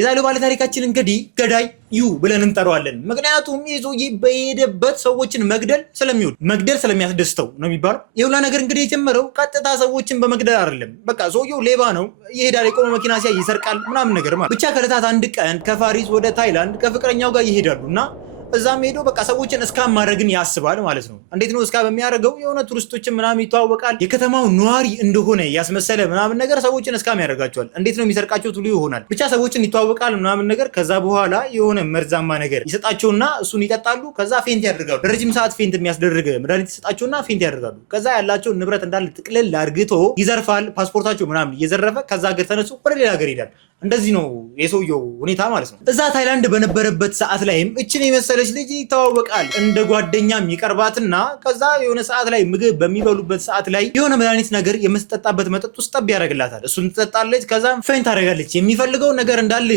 የዛሬው ባለ ታሪካችን እንግዲህ ገዳይ ዩ ብለን እንጠራዋለን። ምክንያቱም ይዞዬ በሄደበት ሰዎችን መግደል ስለሚያስደስተው ነው የሚባለው። የሁላ ነገር እንግዲህ የጀመረው ቀጥታ ሰዎችን በመግደል አይደለም። በቃ ሰውየው ሌባ ነው፣ ይሄዳል፣ የቆመ መኪና ሲያይ ይሰርቃል ምናምን ነገር ማለት ብቻ። ከዕለታት አንድ ቀን ከፓሪስ ወደ ታይላንድ ከፍቅረኛው ጋር ይሄዳሉ እና እዛም ሄዶ በቃ ሰዎችን እስካም ማድረግን ያስባል ማለት ነው። እንዴት ነው እስካም የሚያደርገው? የሆነ ቱሪስቶችን ምናምን ይተዋወቃል፣ የከተማው ነዋሪ እንደሆነ ያስመሰለ ምናምን ነገር ሰዎችን እስካም ያደርጋቸዋል። እንዴት ነው የሚሰርቃቸው ትሉ ይሆናል። ብቻ ሰዎችን ይተዋወቃል ምናምን ነገር። ከዛ በኋላ የሆነ መርዛማ ነገር ይሰጣቸውና እሱን ይጠጣሉ። ከዛ ፌንት ያደርጋሉ። ለረጅም ሰዓት ፌንት የሚያስደርግ መድኃኒት ይሰጣቸውና ፌንት ያደርጋሉ። ከዛ ያላቸውን ንብረት እንዳለ ጥቅልል አድርግቶ ይዘርፋል። ፓስፖርታቸው ምናምን እየዘረፈ ከዛ ሀገር ተነሱ ወደ ሌላ ሀገር ይሄዳል። እንደዚህ ነው የሰውየው ሁኔታ ማለት ነው። እዛ ታይላንድ በነበረበት ሰዓት ላይም እችን የመሰለች ልጅ ይተዋወቃል። እንደ ጓደኛም ይቀርባትና ከዛ የሆነ ሰዓት ላይ ምግብ በሚበሉበት ሰዓት ላይ የሆነ መድኃኒት ነገር የምትጠጣበት መጠጥ ውስጥ ጠብ ያደርግላታል። እሱን ትጠጣለች። ከዛ ፌንት ታደርጋለች። የሚፈልገው ነገር እንዳለ